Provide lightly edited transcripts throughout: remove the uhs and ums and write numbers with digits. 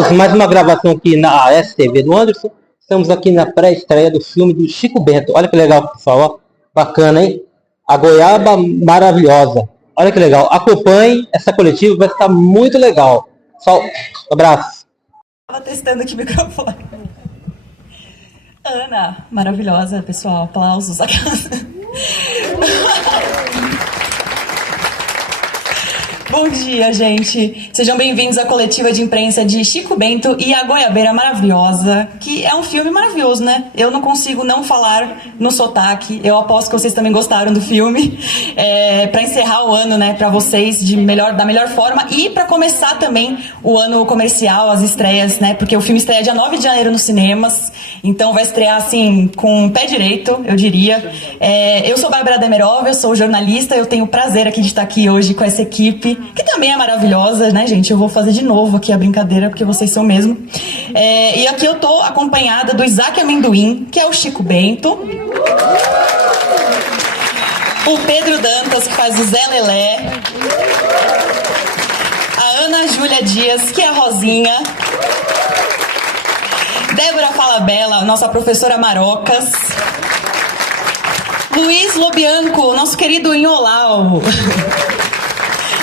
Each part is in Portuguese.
amigos, mais uma gravação aqui na ASTV do Anderson. Estamos aqui na pré-estreia do filme do Chico Bento. Olha que legal, pessoal. Ó. Bacana, hein? A Goiaba Maravilhosa. Olha que legal. Acompanhe essa coletiva, vai estar muito legal. Só um abraço. Estava testando aqui o microfone. Ana, maravilhosa, pessoal. Aplausos. Bom dia, gente. Sejam bem-vindos à coletiva de imprensa de Chico Bento e a Goiabeira Maravilhosa, que é um filme maravilhoso, né? Eu não consigo não falar no sotaque. Eu aposto que vocês também gostaram do filme. Para encerrar o ano, né, para vocês da melhor forma e para começar também o ano comercial, as estreias, né? Porque o filme estreia dia 9 de janeiro nos cinemas, então vai estrear assim com o pé direito, eu diria. Eu sou Bárbara Demerov, eu sou jornalista, eu tenho o prazer aqui de estar aqui hoje com essa equipe, que também é maravilhosa, né, gente? Eu vou fazer de novo aqui a brincadeira, porque vocês são mesmo. E aqui eu tô acompanhada do Isaac Amendoim, que é o Chico Bento. O Pedro Dantas, que faz o Zé Lelé. A Ana Júlia Dias, que é a Rosinha. Débora Falabella, nossa professora Marocas. Luiz Lobianco, nosso querido Inholau.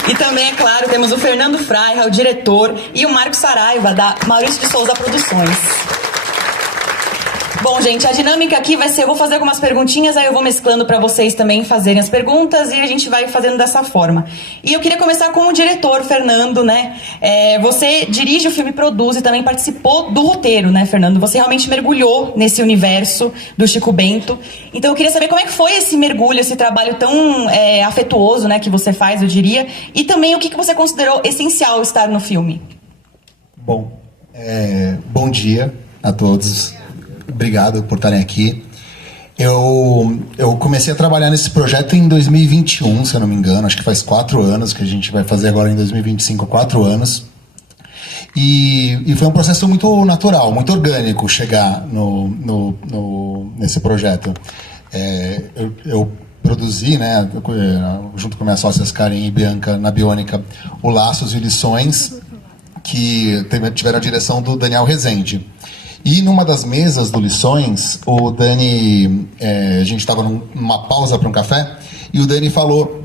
E também, é claro, temos o Fernando Fraira, o diretor, e o Marcos Saraiva, da Maurício de Souza Produções. Bom, gente, a dinâmica aqui vai ser, eu vou fazer algumas perguntinhas, aí eu vou mesclando para vocês também fazerem as perguntas e a gente vai fazendo dessa forma. E eu queria começar com o diretor, Fernando, né? Você dirige o filme, produz e também participou do roteiro, né, Fernando? Você realmente mergulhou nesse universo do Chico Bento. Então eu queria saber como é que foi esse mergulho, esse trabalho tão afetuoso, né, que você faz, eu diria, e também o que você considerou essencial estar no filme. Bom, bom dia a todos. Obrigado por estarem aqui. Eu comecei a trabalhar nesse projeto em 2021, se eu não me engano. Acho que faz 4 anos, que a gente vai fazer agora em 2025, 4 anos. E foi um processo muito natural, muito orgânico chegar nesse projeto. Eu produzi, né, junto com minhas sócias Karen e Bianca, na Biônica, o Laços e Lições, que tiveram a direção do Daniel Rezende. E numa das mesas do Lições, o Dani, a gente estava numa pausa para um café, e o Dani falou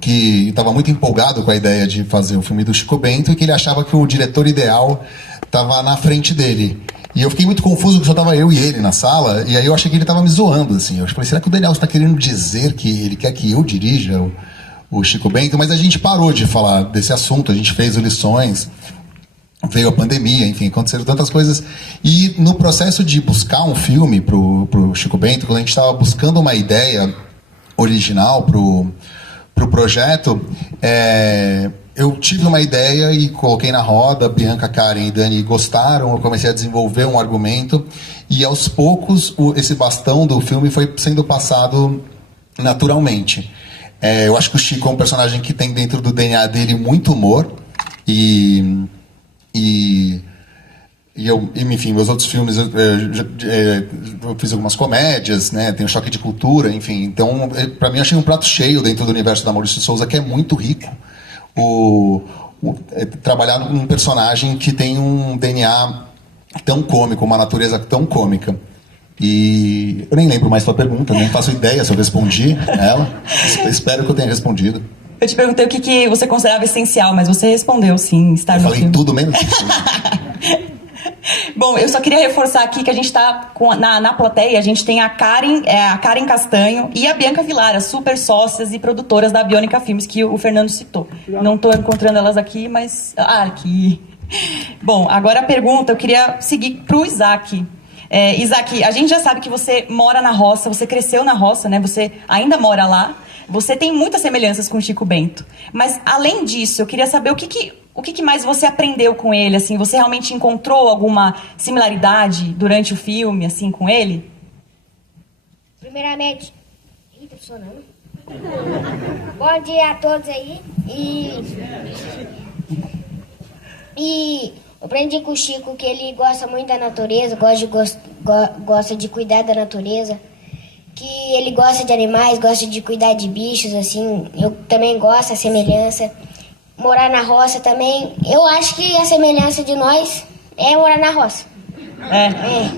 que estava muito empolgado com a ideia de fazer o filme do Chico Bento e que ele achava que o diretor ideal estava na frente dele. E eu fiquei muito confuso porque só estava eu e ele na sala, e aí eu achei que ele estava me zoando, assim. Eu falei, será que o Daniel está querendo dizer que ele quer que eu dirija o Chico Bento? Mas a gente parou de falar desse assunto, a gente fez o Lições. Veio a pandemia, enfim, aconteceram tantas coisas. E no processo de buscar um filme pro Chico Bento, quando a gente estava buscando uma ideia original pro projeto, eu tive uma ideia e coloquei na roda. Bianca, Karen e Dani gostaram, eu comecei a desenvolver um argumento, e aos poucos esse bastão do filme foi sendo passado naturalmente. Eu acho que o Chico é um personagem que tem dentro do DNA dele muito humor, enfim, meus outros filmes, eu fiz algumas comédias, né? Tem o Choque de Cultura, enfim. Então, para mim, eu achei um prato cheio dentro do universo da Maurício de Souza, que é muito rico. Trabalhar num personagem que tem um DNA tão cômico, uma natureza tão cômica. E eu nem lembro mais sua pergunta, nem faço ideia se eu respondi ela. Espero que eu tenha respondido. Eu te perguntei o que você considerava essencial, mas você respondeu sim, estar no filme. Eu falei tudo menos isso. Bom, eu só queria reforçar aqui que a gente está na plateia, a gente tem a Karen Castanho e a Bianca Vilar, as super sócias e produtoras da Biônica Filmes, que o Fernando citou. Não estou encontrando elas aqui, mas... aqui. Bom, agora a pergunta, eu queria seguir para o Isaac. Isaac, a gente já sabe que você mora na roça, você cresceu na roça, né? Você ainda mora lá. Você tem muitas semelhanças com o Chico Bento. Mas, além disso, eu queria saber o que mais você aprendeu com ele, assim? Você realmente encontrou alguma similaridade durante o filme, assim, com ele? Primeiramente... Ih, tá funcionando. Bom dia a todos aí. E eu aprendi com o Chico que ele gosta muito da natureza, gosta de cuidar da natureza. Que ele gosta de animais, gosta de cuidar de bichos, assim. Eu também gosto, a semelhança. Morar na roça também. Eu acho que a semelhança de nós É morar na roça.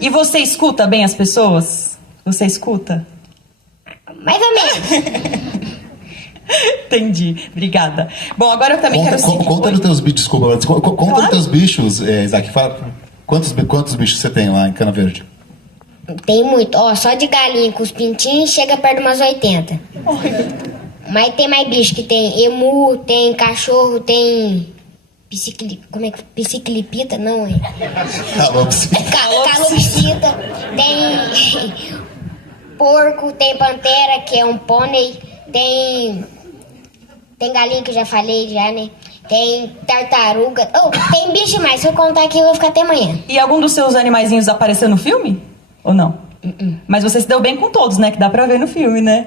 E você escuta bem as pessoas? Você escuta? Mais ou menos. Entendi, obrigada. Bom, agora eu também quero seguir. Conta dos teus bichos, desculpa. Conta dos teus bichos, Isaac. Fala, quantos bichos você tem lá em Cana Verde? Tem muito. Ó, só de galinha com os pintinhos chega perto de umas 80. Mas tem mais bicho que tem emu, tem cachorro, tem... Como é que... Psiclipita? Não, é... Calopsita. Tem... porco, tem pantera, que é um pônei. Tem galinha que eu já falei já, né? Tem tartaruga. Tem bicho mais. Se eu contar aqui, eu vou ficar até amanhã. E algum dos seus animaizinhos apareceu no filme? Ou não? Mas você se deu bem com todos, né? Que dá pra ver no filme, né?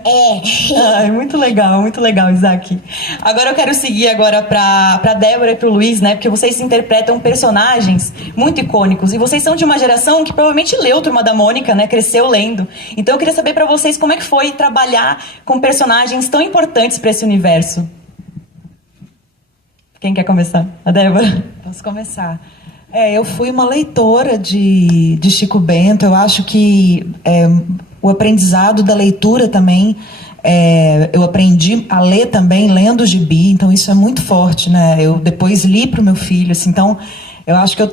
Ai, muito legal, Isaac. Agora eu quero seguir agora pra Débora e pro Luiz, né? Porque vocês interpretam personagens muito icônicos. E vocês são de uma geração que provavelmente leu Turma da Mônica, né? Cresceu lendo. Então eu queria saber pra vocês como é que foi trabalhar com personagens tão importantes pra esse universo. Quem quer começar? A Débora? Posso começar. Eu fui uma leitora de Chico Bento. Eu acho que o aprendizado da leitura também, eu aprendi a ler também lendo o gibi, então isso é muito forte, né? Eu depois li para o meu filho, assim, então eu acho que eu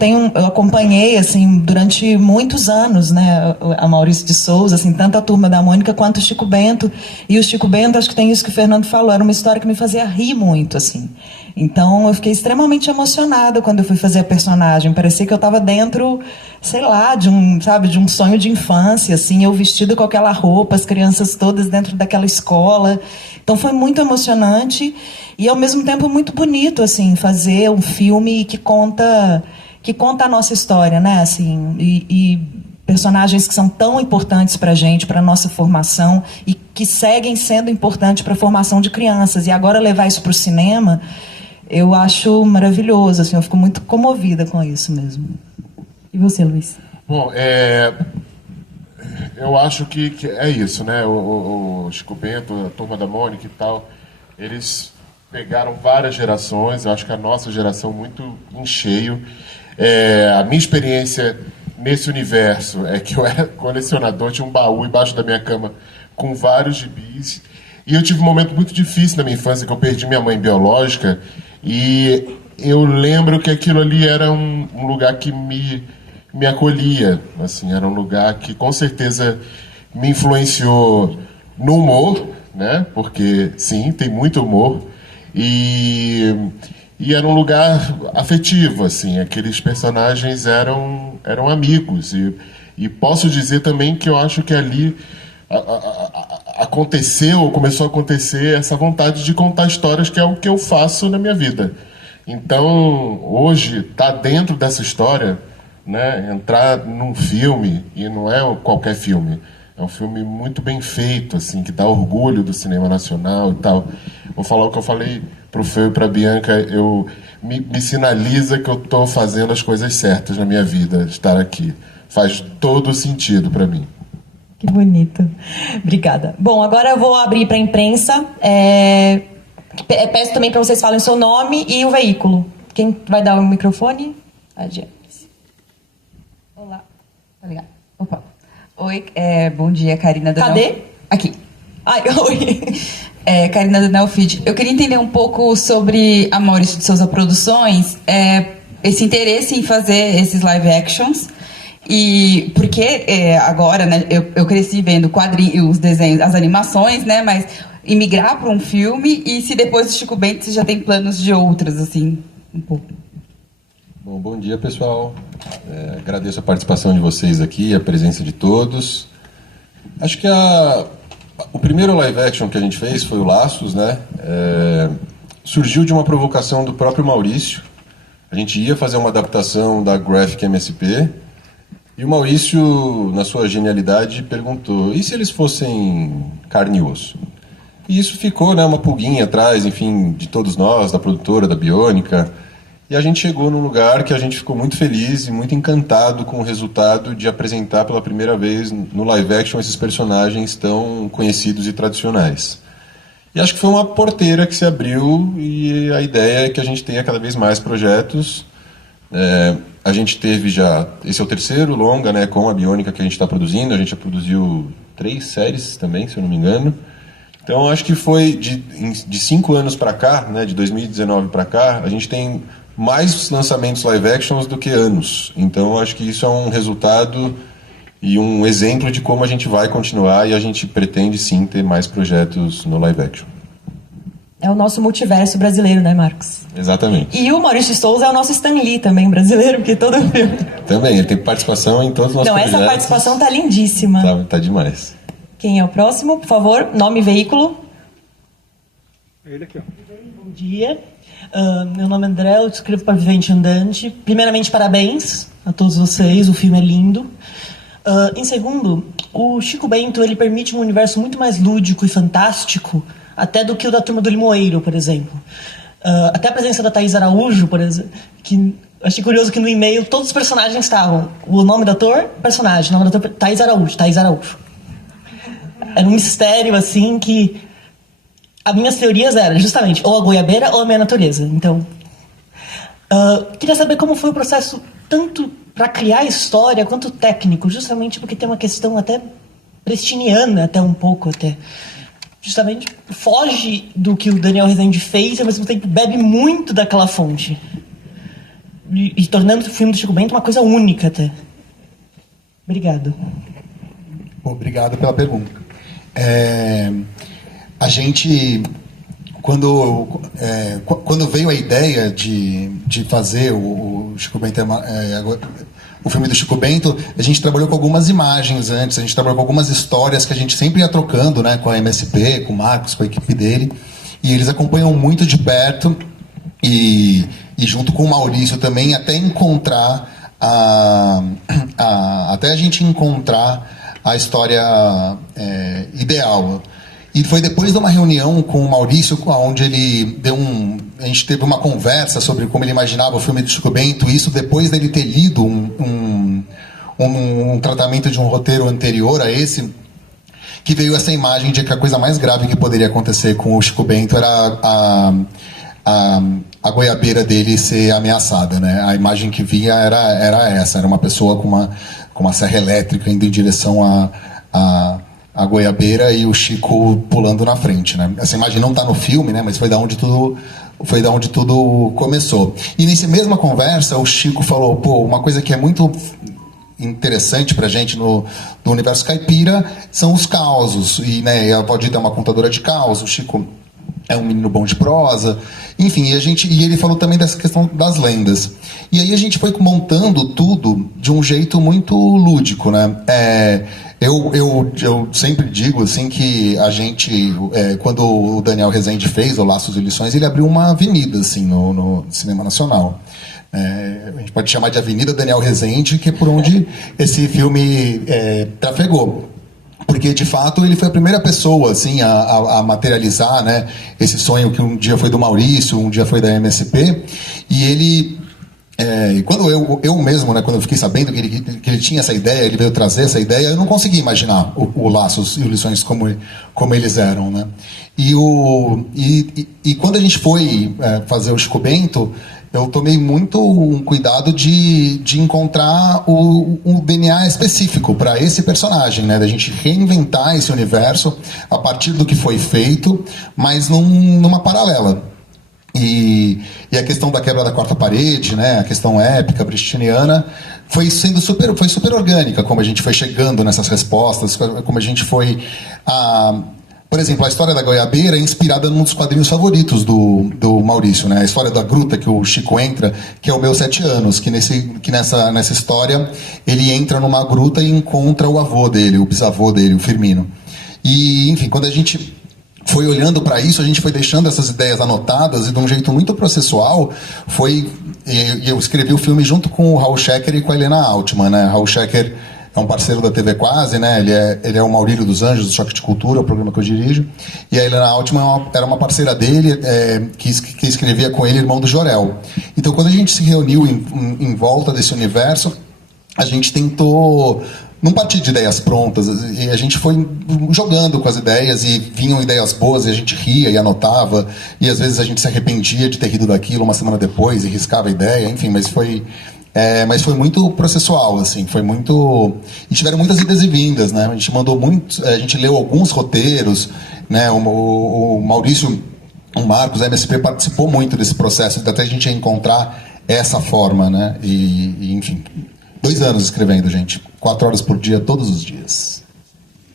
acompanhei assim durante muitos anos, né, a Maurício de Souza, assim, tanto a Turma da Mônica quanto o Chico Bento. E o Chico Bento, acho que tem isso que o Fernando falou, era uma história que me fazia rir muito, assim. Então eu fiquei extremamente emocionada quando eu fui fazer a personagem. Parecia que eu estava dentro, sei lá, de um sonho de infância, assim, eu vestida com aquela roupa, as crianças todas dentro daquela escola. Então foi muito emocionante e ao mesmo tempo muito bonito, assim, fazer um filme que conta a nossa história, né, assim, e personagens que são tão importantes para a gente, para a nossa formação e que seguem sendo importantes para a formação de crianças. E agora levar isso para o cinema, eu acho maravilhoso, assim, eu fico muito comovida com isso mesmo. E você, Luiz? Bom, eu acho que é isso, né? O Chico Bento, a Turma da Mônica e tal, eles pegaram várias gerações. Eu acho que a nossa geração muito em cheio. A minha experiência nesse universo é que eu era colecionador, tinha um baú embaixo da minha cama com vários gibis. E eu tive um momento muito difícil na minha infância, que eu perdi minha mãe biológica, e eu lembro que aquilo ali era um lugar que me acolhia, assim, era um lugar que com certeza me influenciou no humor, né? Porque sim, tem muito humor, e era um lugar afetivo, assim, aqueles personagens eram amigos, e posso dizer também que eu acho que ali começou a acontecer essa vontade de contar histórias, que é o que eu faço na minha vida. Então, hoje, tá dentro dessa história, né, entrar num filme, e não é qualquer filme, é um filme muito bem feito, assim, que dá orgulho do cinema nacional e tal. Vou falar o que eu falei pro Feu e pra Bianca, me sinaliza que eu tô fazendo as coisas certas na minha vida, estar aqui. Faz todo sentido para mim. Que bonito. Obrigada. Bom, agora eu vou abrir para a imprensa. Peço também para vocês falarem o seu nome e o veículo. Quem vai dar o microfone? Adiante. Olá. Obrigada. Opa. Oi, bom dia, Karina Danel. Cadê? Aqui. Ai, oi. Karina Danel Feed. Eu queria entender um pouco sobre a Maurício de Souza Produções, esse interesse em fazer esses live actions. E porque agora, né, eu cresci vendo quadrinhos, os desenhos, as animações, né, mas migrar para um filme, e se depois do Chico Bento você já tem planos de outras, assim, um pouco. Bom dia, pessoal. Agradeço a participação de vocês aqui, a presença de todos. Acho que o primeiro live action que a gente fez foi o Laços, né? Surgiu de uma provocação do próprio Maurício. A gente ia fazer uma adaptação da Graphic MSP, e o Maurício, na sua genialidade, perguntou: e se eles fossem carne e osso? E isso ficou, né, uma pulguinha atrás, enfim, de todos nós, da produtora, da Biônica. E a gente chegou num lugar que a gente ficou muito feliz e muito encantado com o resultado de apresentar pela primeira vez no live action esses personagens tão conhecidos e tradicionais. E acho que foi uma porteira que se abriu, e a ideia é que a gente tenha cada vez mais projetos A gente teve já... Esse é o terceiro longa, né, com a Biônica que a gente está produzindo. A gente já produziu 3 séries também, se eu não me engano. Então, acho que foi de 5 anos para cá, né, de 2019 para cá, a gente tem mais lançamentos live actions do que anos. Então, acho que isso é um resultado e um exemplo de como a gente vai continuar, e a gente pretende sim ter mais projetos no live action. É o nosso multiverso brasileiro, né, Marcos? Exatamente. E o Maurício de Souza é o nosso Stan Lee também brasileiro, porque todo filme... Também, ele tem participação em todos os nossos Não, projetos. essa participação tá lindíssima. Tá demais. Quem é o próximo? Por favor, nome e veículo. Ele aqui, ó. Bom dia. Meu nome é André, eu escrevo para Vivente Andante. Primeiramente, parabéns a todos vocês, o filme é lindo. Em segundo, o Chico Bento ele permite um universo muito mais lúdico e fantástico até do que o da Turma do Limoeiro, por exemplo. Até a presença da Thaís Araújo, por exemplo, que achei curioso que no e-mail todos os personagens estavam. O nome do ator, personagem. O nome do ator, Thaís Araújo. Era um mistério, assim, que... As minhas teorias eram, justamente, ou a goiabeira ou a minha natureza. Então, queria saber como foi o processo, tanto para criar a história, quanto técnico, justamente porque tem uma questão até prestiniana, até um pouco, até. Justamente, foge do que o Daniel Rezende fez e, ao mesmo tempo, bebe muito daquela fonte. E tornando o filme do Chico Bento uma coisa única, até. Obrigado. Obrigado pela pergunta. A gente, quando veio a ideia de fazer o Chico Bento, o filme do Chico Bento, a gente trabalhou com algumas imagens antes, a gente trabalhou com algumas histórias que a gente sempre ia trocando, né, com a MSP, com o Marcos, com a equipe dele, e eles acompanham muito de perto, e junto com o Maurício também, até encontrar até a gente encontrar a história ideal. E foi depois de uma reunião com o Maurício, onde ele a gente teve uma conversa sobre como ele imaginava o filme do Chico Bento, e isso depois dele ter lido um tratamento de um roteiro anterior a esse, que veio essa imagem de que a coisa mais grave que poderia acontecer com o Chico Bento era a goiabeira dele ser ameaçada, né? A imagem que via era essa, era uma pessoa com uma serra elétrica indo em direção a goiabeira e o Chico pulando na frente, né? Essa imagem não está no filme, né? Mas foi da onde tudo começou. E nessa mesma conversa o Chico falou, uma coisa que é muito interessante pra gente no universo caipira são os causos, e, né, a Valdita é uma contadora de causos, o Chico é um menino bom de prosa, enfim, e ele falou também dessa questão das lendas. E aí a gente foi montando tudo de um jeito muito lúdico, né? Eu sempre digo assim que a gente, quando o Daniel Rezende fez o Laços e Lições, ele abriu uma avenida assim, no cinema nacional. A gente pode chamar de Avenida Daniel Rezende, que é por onde esse filme trafegou. Porque, de fato, ele foi a primeira pessoa assim, a materializar, né, esse sonho que um dia foi do Maurício, um dia foi da MSP, e ele... E quando eu mesmo, né, quando eu fiquei sabendo que ele tinha essa ideia, ele veio trazer essa ideia, eu não consegui imaginar o Laços e o Lições como eles eram, né? E quando a gente foi fazer o Chico Bento, eu tomei muito um cuidado de encontrar um DNA específico para esse personagem, né? Da gente reinventar esse universo a partir do que foi feito, mas numa paralela. E a questão da quebra da quarta parede, né, a questão épica, bristiniana, foi super orgânica, como a gente foi chegando nessas respostas, como a gente foi... Por exemplo, a história da goiabeira é inspirada num dos quadrinhos favoritos do Maurício, né? A história da gruta que o Chico entra, que é o Meus 7 Anos, que nessa história ele entra numa gruta e encontra o avô dele, o bisavô dele, o Firmino. E, enfim, quando a gente foi olhando para isso, a gente foi deixando essas ideias anotadas e de um jeito muito processual, eu escrevi o filme junto com o Raul Schecker e com a Helena Altman, né? Raul Schecker é um parceiro da TV Quase, né? Ele é o Maurílio dos Anjos, do Choque de Cultura, o programa que eu dirijo. E a Helena Altman era uma parceira dele, que escrevia com ele, irmão do Jorel. Então, quando a gente se reuniu em volta desse universo, a gente tentou não partia de ideias prontas, e a gente foi jogando com as ideias, e vinham ideias boas, e a gente ria e anotava, e às vezes a gente se arrependia de ter rido daquilo uma semana depois, e riscava a ideia, enfim, mas foi muito processual, assim, foi muito... E tiveram muitas idas e vindas, né? A gente mandou muito, a gente leu alguns roteiros, né? O Maurício, o Marcos, a MSP participou muito desse processo, até a gente encontrar essa forma, né? E enfim, 2 anos escrevendo, gente. 4 horas por dia, todos os dias.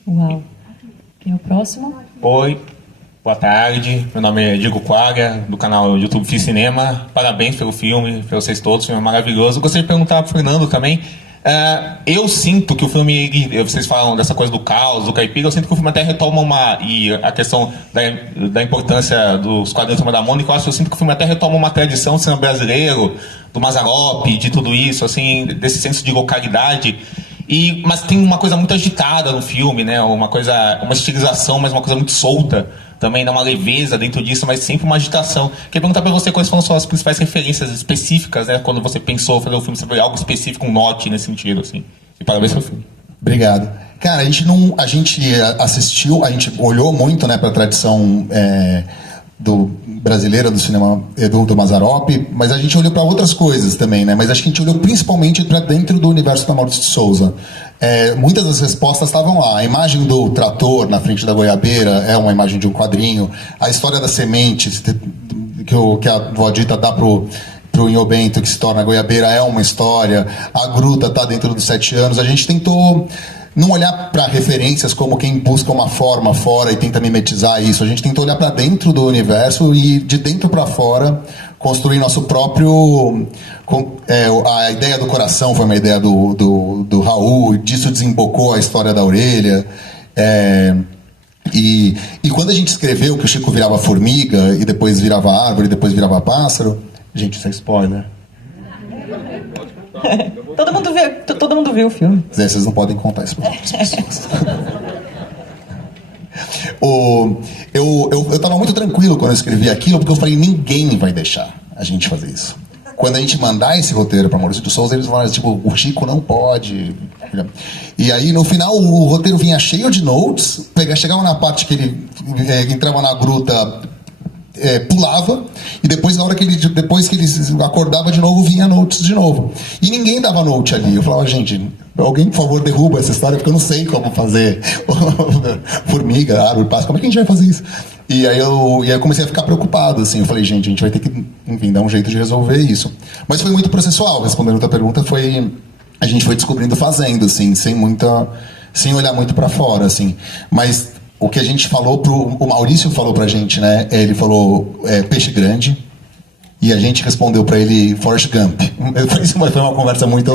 Uau. Quem é o próximo? Oi, boa tarde. Meu nome é Diego Quaga, do canal YouTube Fiz Cinema. Parabéns pelo filme, para vocês todos, o filme é maravilhoso. Eu gostaria de perguntar para o Fernando também. Eu sinto que o filme, vocês falam dessa coisa do caos, do caipira, eu sinto que o filme até retoma e a questão da importância dos quadrinhos da Mônica, eu sinto que o filme até retoma uma tradição do cinema brasileiro, do Mazzaropi, de tudo isso, assim, desse senso de localidade. Mas tem uma coisa muito agitada no filme, né? Uma estilização, mas uma coisa muito solta. Também dá uma leveza dentro disso, mas sempre uma agitação. Queria perguntar para você quais foram suas principais referências específicas, né? Quando você pensou fazer o filme, você foi algo específico, um note nesse sentido, assim. E parabéns pelo filme. Obrigado. Cara, a gente assistiu, a gente olhou muito, né, para a tradição brasileira do cinema do Mazzaropi, mas a gente olhou para outras coisas também, né? Mas acho que a gente olhou principalmente para dentro do universo da Maurício de Souza. Muitas das respostas estavam lá. A imagem do trator na frente da goiabeira é uma imagem de um quadrinho. A história das sementes que a vó Dita dá pro Inho Bento, que se torna a goiabeira, é uma história. A gruta está dentro dos 7 anos. A gente tentou não olhar para referências como quem busca uma forma fora e tenta mimetizar isso. A gente tentou olhar para dentro do universo e de dentro para fora construir nosso próprio... a ideia do coração foi uma ideia do Raul, disso desembocou a história da orelha. E quando a gente escreveu que o Chico virava formiga, e depois virava árvore, e depois virava pássaro... Gente, isso é spoiler. Todo mundo viu o filme. Vocês não podem contar isso para outras pessoas. Eu estava muito tranquilo quando eu escrevi aquilo, porque eu falei, ninguém vai deixar a gente fazer isso. Quando a gente mandar esse roteiro para Maurício de Souza, eles falaram, tipo, o Chico não pode. E aí, no final, o roteiro vinha cheio de notes, chegava na parte que ele entrava na gruta, pulava, e depois, depois que ele acordava de novo, vinha notes de novo. E ninguém dava note ali. Eu falava, gente, alguém, por favor, derruba essa história, porque eu não sei como fazer formiga, árvore, pássaro, como é que a gente vai fazer isso? E aí eu comecei a ficar preocupado, assim. Eu falei, gente, a gente vai ter que, enfim, dar um jeito de resolver isso. Mas foi muito processual. Respondendo a tua pergunta, a gente foi descobrindo fazendo, assim, sem olhar muito para fora, assim. Mas o que a gente falou o Maurício falou pra gente, né? Ele falou peixe grande, e a gente respondeu pra ele Forrest Gump. Foi uma conversa muito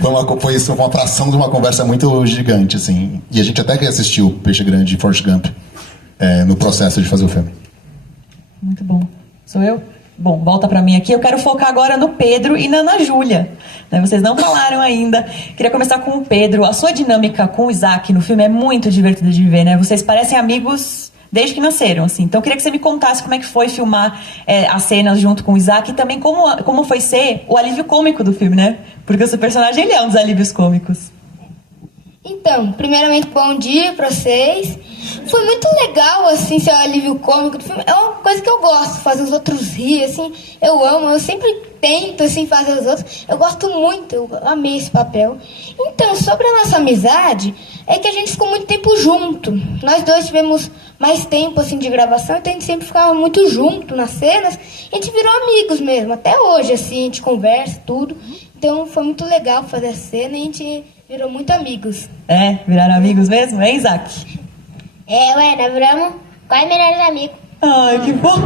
foi uma fração de uma conversa muito gigante, assim. E a gente até reassistiu Peixe Grande e Forrest Gump no processo de fazer o filme. Muito bom. Sou eu? Bom, volta pra mim aqui. Eu quero focar agora no Pedro e na Ana Júlia. Vocês não falaram ainda. Queria começar com o Pedro. A sua dinâmica com o Isaac no filme é muito divertida de ver, né? Vocês parecem amigos desde que nasceram, assim. Então eu queria que você me contasse como é que foi filmar as cenas junto com o Isaac e também como foi ser o alívio cômico do filme, né? Porque o seu personagem, ele é um dos alívios cômicos. Então, primeiramente, bom dia pra vocês. Foi muito legal, assim, ser o alívio cômico do filme. É uma coisa que eu gosto, fazer os outros rir, assim. Eu amo, eu sempre tento, assim, fazer os outros. Eu gosto muito, eu amei esse papel. Então, sobre a nossa amizade, é que a gente ficou muito tempo junto. Nós dois tivemos mais tempo, assim, de gravação, então a gente sempre ficava muito junto nas cenas. A gente virou amigos mesmo, até hoje, assim, a gente conversa, tudo. Então, foi muito legal fazer a cena e a gente virou muito amigos. Viraram amigos mesmo, hein, Isaac? Nós viramos quase melhores amigos. Ai, que bom.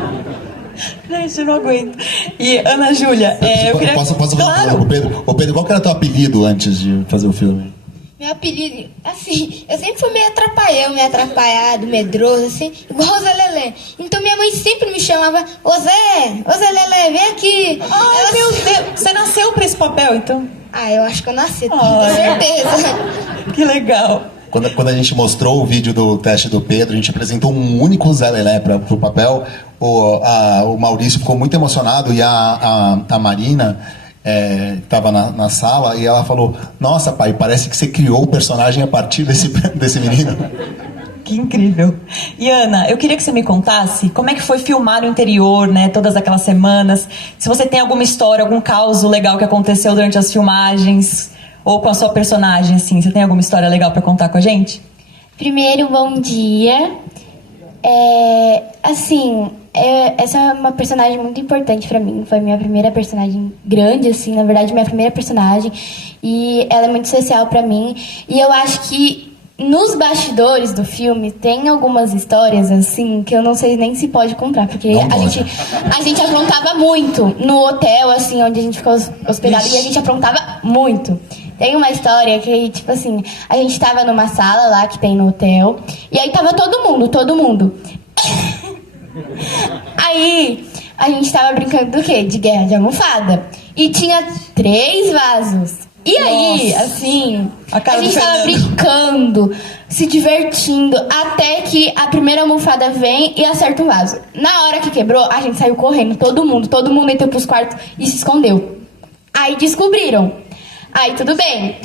Gente, eu não aguento. E, Ana Júlia, eu queria... Posso fazer claro. uma pergunta? Ô Pedro, qual que era teu apelido antes de fazer o filme? Meu apelido, assim, eu sempre fui meio atrapalhado, medroso, assim, igual o Zé Lelé. Então minha mãe sempre me chamava, ô Zé Lelé, vem aqui. Ai, meu Deus, você nasceu pra esse papel, então? Eu acho que eu nasci, com certeza. Que legal. Quando a gente mostrou o vídeo do teste do Pedro, a gente apresentou um único Zé Lelé pro papel. O Maurício ficou muito emocionado e a Marina... estava na sala, e ela falou: nossa, pai, parece que você criou o personagem a partir desse menino. Que incrível. E Ana, eu queria que você me contasse como é que foi filmar no interior, né, todas aquelas semanas. Se você tem alguma história, algum caos legal que aconteceu durante as filmagens, ou com a sua personagem, assim. Você tem alguma história legal para contar com a gente? Primeiro, bom dia. Essa é uma personagem muito importante pra mim. Foi minha primeira personagem grande, assim, na verdade, minha primeira personagem. E ela é muito especial pra mim. E eu acho que nos bastidores do filme tem algumas histórias, assim, que eu não sei nem se pode contar, porque a gente aprontava muito no hotel, assim, onde a gente ficou hospedado, e a gente aprontava muito. Tem uma história que, tipo assim, a gente tava numa sala lá que tem no hotel, e aí tava todo mundo. Aí, a gente tava brincando do quê? De guerra de almofada. E tinha 3 vasos. E aí, assim, a gente tava brincando, se divertindo, até que a primeira almofada vem e acerta um vaso. Na hora que quebrou, a gente saiu correndo, todo mundo entrou pros quartos e se escondeu. Aí descobriram. Aí tudo bem.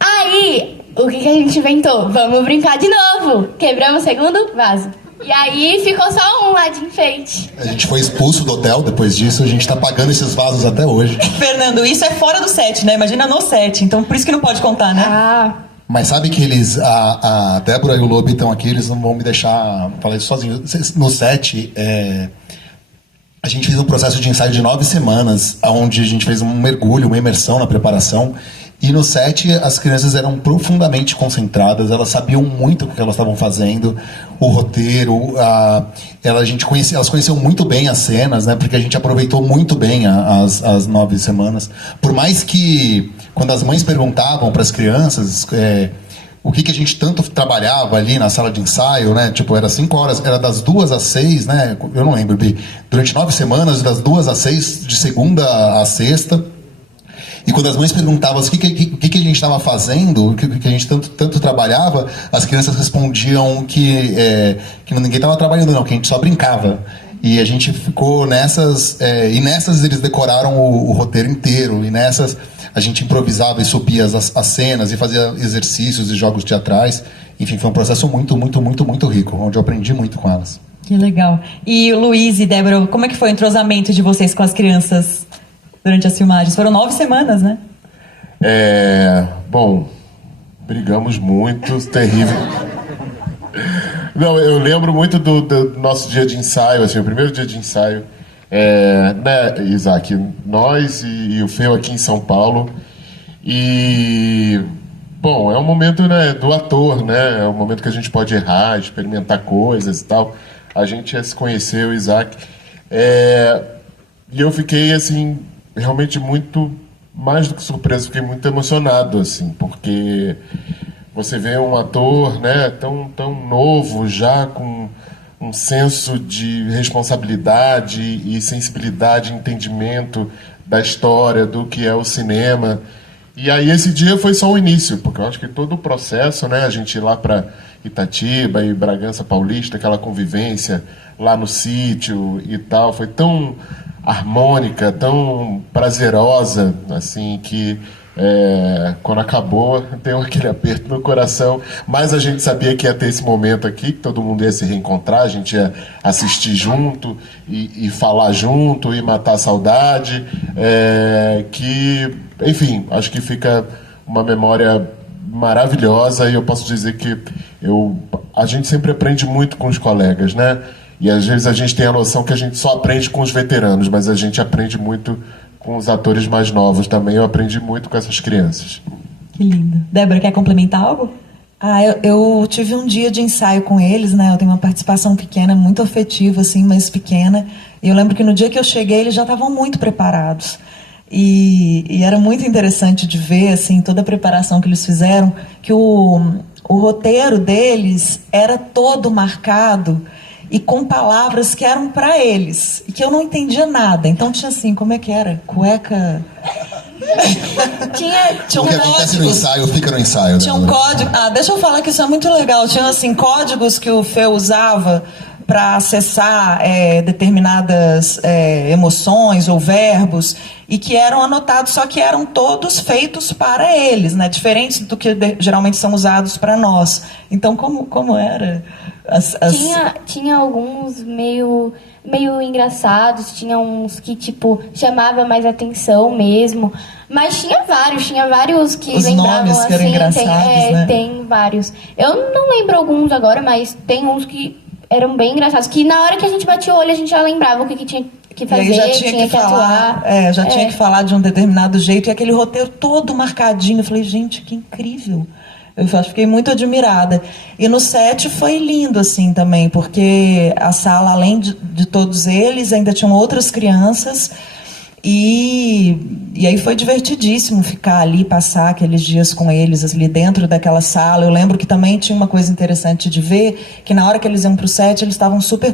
Aí, o que a gente inventou? Vamos brincar de novo. Quebramos o segundo vaso. E aí ficou só um lá de enfeite. A gente foi expulso do hotel depois disso, a gente tá pagando esses vasos até hoje. Fernando, isso é fora do set, né? Imagina no set, então por isso que não pode contar, né? Mas sabe que a Débora e o Lobo estão aqui, eles não vão me deixar falar isso sozinho. No set, a gente fez um processo de ensaio de 9 semanas, onde a gente fez um mergulho, uma imersão na preparação. E no set, as crianças eram profundamente concentradas, elas sabiam muito o que elas estavam fazendo, o roteiro, elas conheciam muito bem as cenas, né? Porque a gente aproveitou muito bem as 9 semanas. Por mais que, quando as mães perguntavam para as crianças o que a gente tanto trabalhava ali na sala de ensaio, né? Tipo, era 5 horas, era das 2 às 6, né? Eu não lembro, Bi. Durante 9 semanas, das 2 às 6, de segunda a sexta. E quando as mães perguntavam o que a gente estava fazendo, o que a gente tanto trabalhava, as crianças respondiam que ninguém estava trabalhando, não, que a gente só brincava. E a gente ficou nessas... e nessas eles decoraram o roteiro inteiro. E nessas a gente improvisava e subia as cenas e fazia exercícios e jogos teatrais. Enfim, foi um processo muito, muito, muito, muito rico, onde eu aprendi muito com elas. Que legal. E Luiz e Débora, como é que foi o entrosamento de vocês com as crianças durante as filmagens? Foram 9 semanas, né? Bom, brigamos muito, terrível. Não, eu lembro muito do nosso dia de ensaio, assim, o primeiro dia de ensaio, né, Isaac? Nós e o Feu aqui em São Paulo. E, bom, é um momento, né, do ator, né? É um momento que a gente pode errar, experimentar coisas e tal. A gente ia se conhecer, o Isaac. E eu fiquei, assim, realmente muito, mais do que surpreso, fiquei muito emocionado, assim, porque você vê um ator, né, tão novo, já com um senso de responsabilidade e sensibilidade, entendimento da história, do que é o cinema. E aí esse dia foi só o início, porque eu acho que todo o processo, né, a gente ir lá para Itatiba e Bragança Paulista, aquela convivência lá no sítio e tal, foi tão harmônica, tão prazerosa, assim, que quando acabou, deu aquele aperto no coração, mas a gente sabia que ia ter esse momento aqui, que todo mundo ia se reencontrar, a gente ia assistir junto e falar junto e matar a saudade, que, enfim, acho que fica uma memória maravilhosa, e eu posso dizer que a gente sempre aprende muito com os colegas, né? E às vezes a gente tem a noção que a gente só aprende com os veteranos, mas a gente aprende muito com os atores mais novos também. Eu aprendi muito com essas crianças. Que lindo. Débora, quer complementar algo? Eu tive um dia de ensaio com eles, né? Eu tenho uma participação pequena, muito afetiva, assim, mas pequena. E eu lembro que no dia que eu cheguei, eles já estavam muito preparados. E era muito interessante de ver, assim, toda a preparação que eles fizeram, que o roteiro deles era todo marcado e com palavras que eram para eles, e que eu não entendia nada. Então tinha assim, como é que era? Cueca... tinha o que acontece no ensaio fica no ensaio. Tinha um código... deixa eu falar que isso é muito legal. Tinha, assim, códigos que o Fê usava para acessar determinadas emoções ou verbos, e que eram anotados, só que eram todos feitos para eles, né? Diferentes do que geralmente são usados para nós. Então, como era? Tinha alguns meio engraçados, tinha uns que, tipo, chamava mais atenção mesmo, mas tinha vários que os lembravam, nomes que eram assim, engraçados, né? Tem vários. Eu não lembro alguns agora, mas tem uns que eram bem engraçados, que na hora que a gente batia o olho, a gente já lembrava o que tinha que fazer, e aí já tinha que falar, atuar. Tinha que falar de um determinado jeito, e aquele roteiro todo marcadinho. Eu falei, gente, que incrível. Eu fiquei muito admirada. E no set foi lindo, assim, também, porque a sala, além de todos eles, ainda tinham outras crianças. E aí foi divertidíssimo ficar ali, passar aqueles dias com eles ali dentro daquela sala. Eu lembro que também tinha uma coisa interessante de ver, que na hora que eles iam para o set, eles estavam super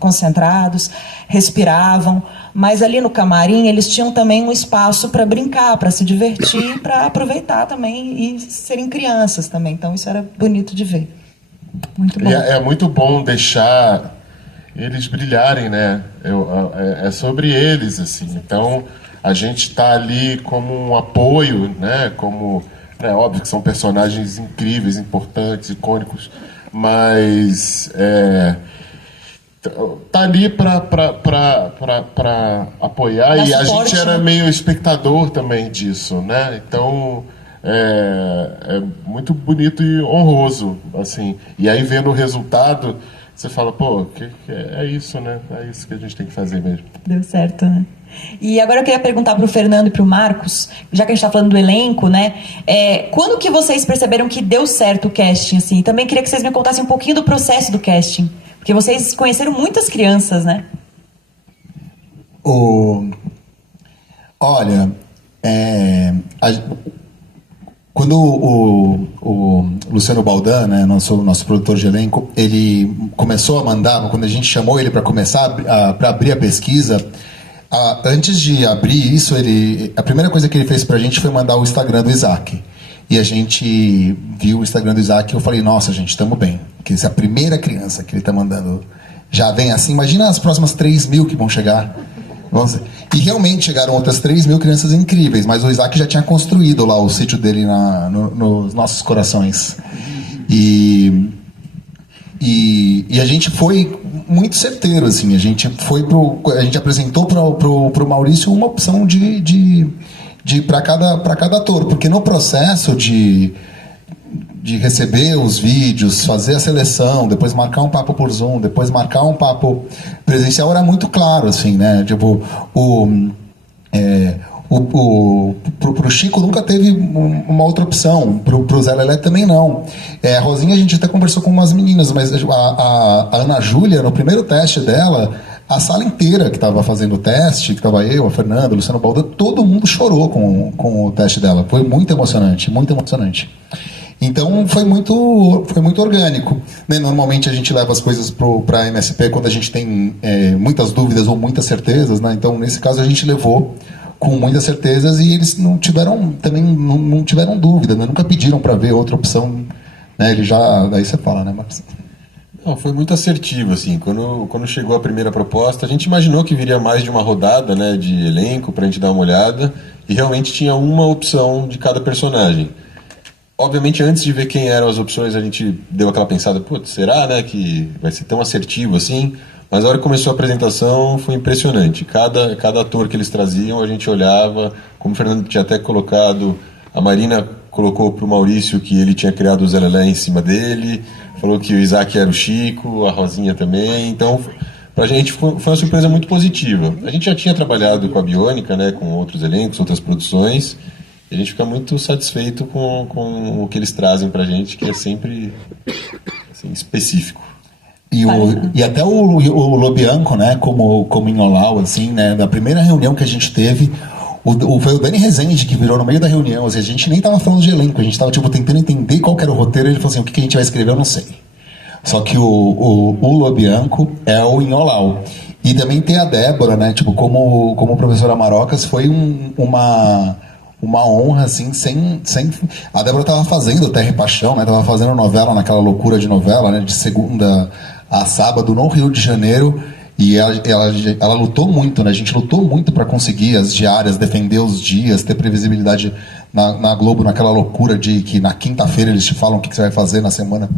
concentrados, respiravam, mas ali no camarim eles tinham também um espaço para brincar, para se divertir, para aproveitar também e serem crianças também. Então isso era bonito de ver. Muito bom. É muito bom deixar eles brilharem, né? É sobre eles, assim. Então, a gente está ali como um apoio, né? Como, é óbvio que são personagens incríveis, importantes, icônicos, mas tá ali para apoiar. Dá e a suporte, gente era né? meio espectador também disso, né? Então é muito bonito e honroso, assim. E aí vendo o resultado, você fala, pô, é isso, né? É isso que a gente tem que fazer mesmo. Deu certo, né? E agora eu queria perguntar para o Fernando e para o Marcos, já que a gente está falando do elenco, né? Quando que vocês perceberam que deu certo o casting, assim? E também queria que vocês me contassem um pouquinho do processo do casting, porque vocês conheceram muitas crianças, né? Olha, quando o Luciano Baldan, né, nosso produtor de elenco, ele começou a mandar, quando a gente chamou ele para começar para abrir a pesquisa, antes de abrir isso, a primeira coisa que ele fez para a gente foi mandar o Instagram do Isaac. E a gente viu o Instagram do Isaac e eu falei, nossa, gente, estamos bem. Porque essa é a primeira criança que ele está mandando já vem assim. Imagina as próximas 3.000 que vão chegar. E realmente chegaram outras 3.000 crianças incríveis, mas o Isaac já tinha construído lá o sítio dele nos nossos corações. E a gente foi muito certeiro, assim. A gente apresentou pro Maurício uma opção de para cada ator, porque no processo de receber os vídeos, fazer a seleção, depois marcar um papo por Zoom, depois marcar um papo presencial, era muito claro, assim, né? Tipo, pro Chico nunca teve uma outra opção, pro Zé Lelé também não. A Rosinha a gente até conversou com umas meninas, mas a Ana Júlia, no primeiro teste dela, a sala inteira que estava fazendo o teste, que estava eu, a Fernanda, o Luciano Baldan, todo mundo chorou com o teste dela. Foi muito emocionante, muito emocionante. Então foi muito orgânico, né? Normalmente a gente leva as coisas para a MSP quando a gente tem muitas dúvidas ou muitas certezas, né? Então nesse caso a gente levou com muitas certezas e eles não tiveram dúvida, né? Nunca pediram para ver outra opção, né? Daí você fala, né, Marcos? Não, foi muito assertivo, assim. Quando chegou a primeira proposta, a gente imaginou que viria mais de uma rodada, né, de elenco para a gente dar uma olhada, e realmente tinha uma opção de cada personagem. Obviamente, antes de ver quem eram as opções, a gente deu aquela pensada, putz, será, né, que vai ser tão assertivo assim? Mas a hora que começou a apresentação, foi impressionante. Cada ator que eles traziam, a gente olhava, como o Fernando tinha até colocado, a Marina colocou para o Maurício que ele tinha criado o Zé Lelé em cima dele, falou que o Isaac era o Chico, a Rosinha também, então pra gente foi uma surpresa muito positiva. A gente já tinha trabalhado com a Biônica, né, com outros elencos, outras produções, e a gente fica muito satisfeito com o que eles trazem pra gente, que é sempre assim, específico. E até o Lobianco, né, como em Olau, assim, né, da primeira reunião que a gente teve, foi o Dani Rezende que virou no meio da reunião, assim, a gente nem tava falando de elenco, a gente tava tipo, tentando entender qual que era o roteiro, ele falou assim, o que a gente vai escrever, eu não sei. Só que o Lobianco é o Inholau. E também tem a Débora, né, tipo, como professora Marocas, foi uma honra, assim, sem... A Débora tava fazendo Terra e Paixão, né, tava fazendo novela, naquela loucura de novela, né, de segunda a sábado no Rio de Janeiro. E ela lutou muito, né? A gente lutou muito para conseguir as diárias, defender os dias, ter previsibilidade na Globo, naquela loucura de que na quinta-feira eles te falam o que você vai fazer na semana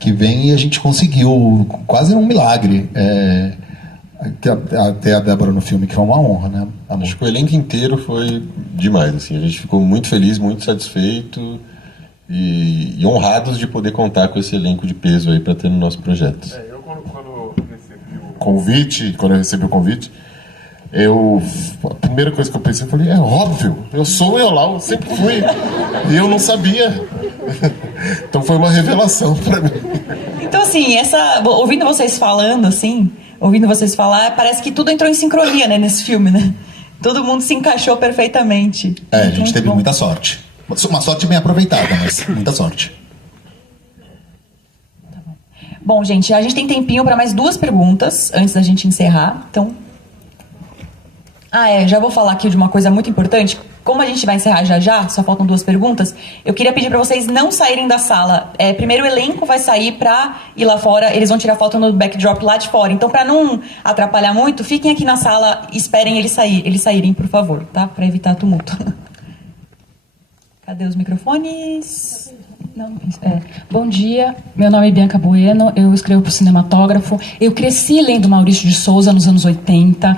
que vem, e a gente conseguiu, quase um milagre, ter a Débora no filme, que foi uma honra, né, amor? Acho que o elenco inteiro foi demais, assim, a gente ficou muito feliz, muito satisfeito e honrados de poder contar com esse elenco de peso aí para ter no nosso projeto. Eu quando eu recebi o convite, a primeira coisa que eu pensei, eu falei, é óbvio, eu sou o Eulau, eu sempre fui, e eu não sabia. Então foi uma revelação para mim. Então, assim, ouvindo vocês falando, assim, ouvindo vocês falar, parece que tudo entrou em sincronia, né, nesse filme, né? Todo mundo se encaixou perfeitamente. A gente teve muita sorte. Uma sorte bem aproveitada, mas muita sorte. Bom, gente, a gente tem tempinho para mais 2 perguntas antes da gente encerrar. Então, já vou falar aqui de uma coisa muito importante. Como a gente vai encerrar já, só faltam 2 perguntas, eu queria pedir para vocês não saírem da sala. Primeiro o elenco vai sair para ir lá fora, eles vão tirar foto no backdrop lá de fora. Então, para não atrapalhar muito, fiquem aqui na sala, esperem eles saírem, por favor, tá? Para evitar tumulto. Cadê os microfones? Bom dia, meu nome é Bianca Bueno, eu escrevo para o Cinematógrafo. Eu cresci lendo Maurício de Souza nos anos 80.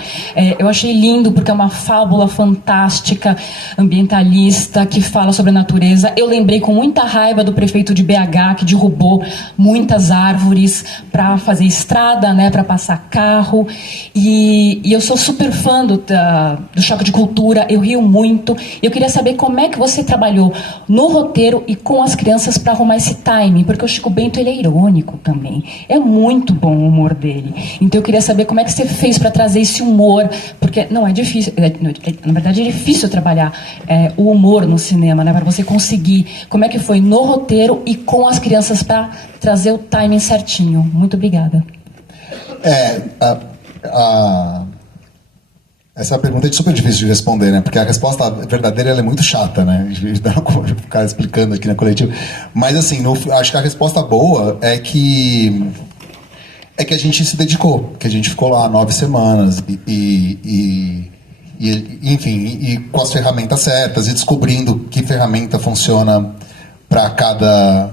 Eu achei lindo porque é uma fábula fantástica, ambientalista, que fala sobre a natureza. Eu lembrei com muita raiva do prefeito de BH, que derrubou muitas árvores para fazer estrada, né, para passar carro. E eu sou super fã do Choque de Cultura, eu rio muito. Eu queria saber como é que você trabalhou no roteiro e com as crianças para arrumar esse timing, porque o Chico Bento, ele é irônico também, é muito bom o humor dele, então eu queria saber como é que você fez para trazer esse humor, porque não é difícil, na verdade é difícil trabalhar o humor no cinema, né, para você conseguir, como é que foi no roteiro e com as crianças para trazer o timing certinho. Muito obrigada. Essa pergunta é super difícil de responder, né? Porque a resposta verdadeira ela é muito chata, né? Ficar explicando aqui na coletiva. Mas, assim, acho que a resposta boa é que a gente se dedicou, que a gente ficou lá 9 semanas enfim, com as ferramentas certas e descobrindo que ferramenta funciona para cada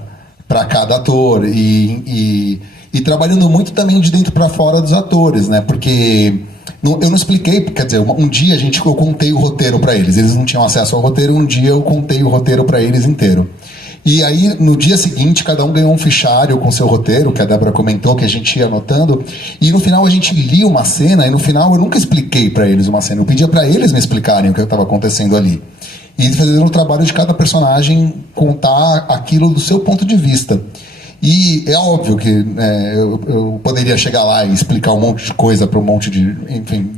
ator e trabalhando muito também de dentro para fora dos atores, né? Porque eu não expliquei, quer dizer, um dia eu contei o roteiro para eles não tinham acesso ao roteiro, um dia eu contei o roteiro para eles inteiro. E aí, no dia seguinte, cada um ganhou um fichário com seu roteiro, que a Débora comentou, que a gente ia anotando, e no final a gente lia uma cena, e no final eu nunca expliquei para eles uma cena, eu pedia para eles me explicarem o que estava acontecendo ali. E fazendo o trabalho de cada personagem contar aquilo do seu ponto de vista. E é óbvio que eu poderia chegar lá e explicar um monte de coisa para um monte de... Enfim,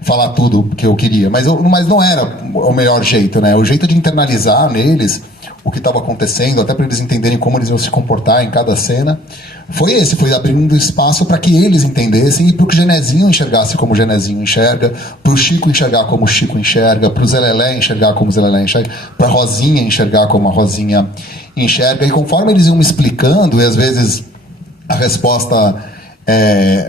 falar tudo que eu queria. Mas não era o melhor jeito, né? O jeito de internalizar neles o que estava acontecendo, até para eles entenderem como eles iam se comportar em cada cena, foi abrindo espaço para que eles entendessem e para que o Genezinho enxergasse como o Genezinho enxerga, para o Chico enxergar como o Chico enxerga, para o Zé Lelé enxergar como o Zé Lelé enxerga, para a Rosinha enxergar como a Rosinha enxerga. E conforme eles iam me explicando, e às vezes a resposta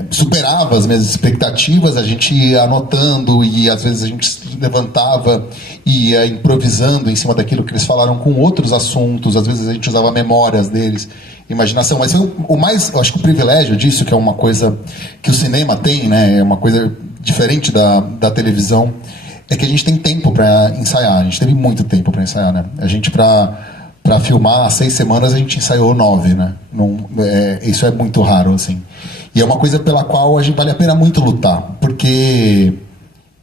superava as minhas expectativas, a gente ia anotando e às vezes a gente se levantava e ia improvisando em cima daquilo que eles falaram com outros assuntos, às vezes a gente usava memórias deles, imaginação, mas foi o mais, eu acho que o privilégio disso, que é uma coisa que o cinema tem, né, é uma coisa diferente da televisão, é que a gente tem tempo para ensaiar, a gente teve muito tempo para ensaiar, né, a gente para filmar 6 semanas a gente ensaiou 9, né, isso é muito raro, assim. E é uma coisa pela qual vale a pena muito lutar, porque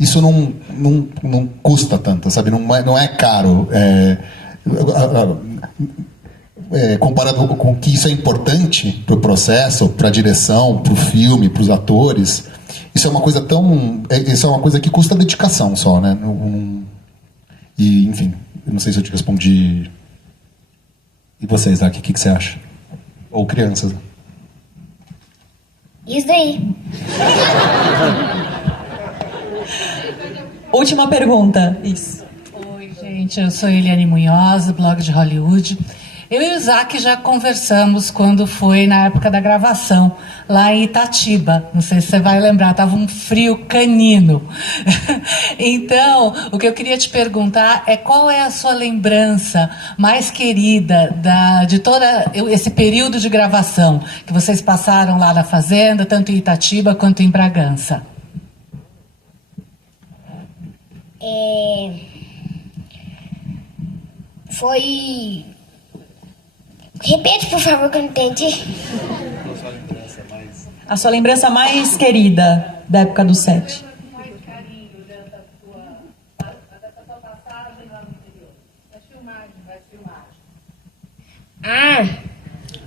isso não custa tanto, sabe? Não é caro. Comparado com que isso é importante para o processo, para a direção, para o filme, para os atores, isso é uma coisa isso é uma coisa que custa dedicação só, né? E, enfim, eu não sei se eu te respondi. E vocês, Aki, o que você acha? Ou crianças, né? Isso daí. Última pergunta. Isso. Oi, gente. Eu sou Eliane Munhoz, do blog de Hollywood. Eu e o Isaac já conversamos quando foi na época da gravação, lá em Itatiba. Não sei se você vai lembrar, estava um frio canino. Então, o que eu queria te perguntar é qual é a sua lembrança mais querida de todo esse período de gravação que vocês passaram lá na fazenda, tanto em Itatiba quanto em Bragança? Foi... Repete, por favor, que eu não entendi. A sua lembrança mais querida da época do set?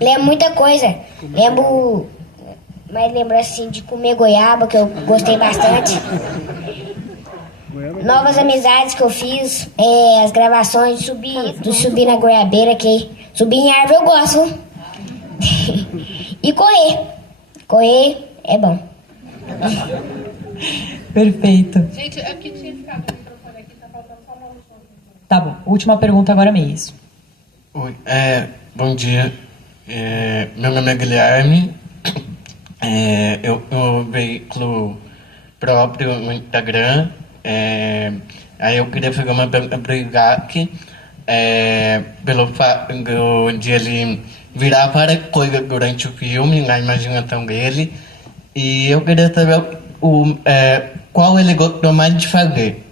Lembro muita coisa. Lembro assim de comer goiaba, que eu gostei bastante. Novas amizades que eu fiz, as gravações de subir na goiabeira, que subir em árvore eu gosto. E correr. Correr é bom. Perfeito. Gente, é porque tinha ficado o microfone aqui, tá faltando só uma última. Tá bom, última pergunta agora mesmo. Oi, bom dia. Meu nome é Guilherme. Eu veículo próprio no Instagram. Aí eu queria fazer uma pergunta para o Isaac, pelo fato de ele virar várias coisas durante o filme, na imaginação dele. E eu queria saber qual ele gostou mais de fazer,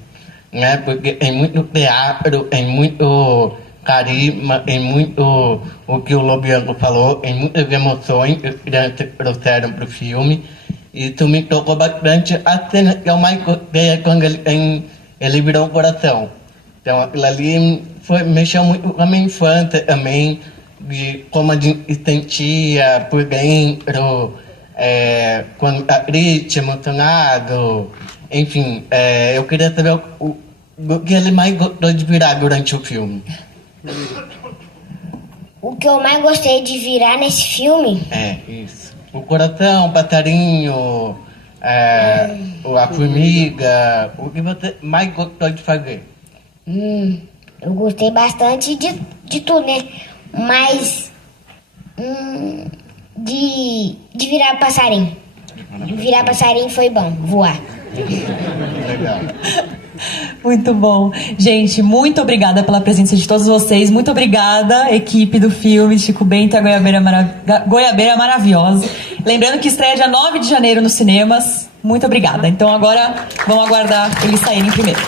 né? Porque tem muito teatro, tem muito carisma, tem muito o que o Lobianco falou, tem muitas emoções que as crianças trouxeram para o filme. E isso me tocou bastante. A cena que eu mais gostei é quando ele virou um coração. Então aquilo ali mexeu muito com a minha infância também, de como a gente se sentia por dentro, quando está triste, emocionado. Enfim, eu queria saber o que ele mais gostou de virar durante o filme. O que eu mais gostei de virar nesse filme? Isso. O coração, o passarinho, a formiga. O que você mais gostou de fazer? Eu gostei bastante de tudo, né? Mas de virar passarinho. Virar passarinho foi bom, voar. Legal. Muito bom. Gente, muito obrigada pela presença de todos vocês. Muito obrigada, equipe do filme Chico Bento e a Goiabeira Maravilhosa. Lembrando que estreia dia 9 de janeiro nos cinemas. Muito obrigada. Então agora vamos aguardar eles saírem primeiro.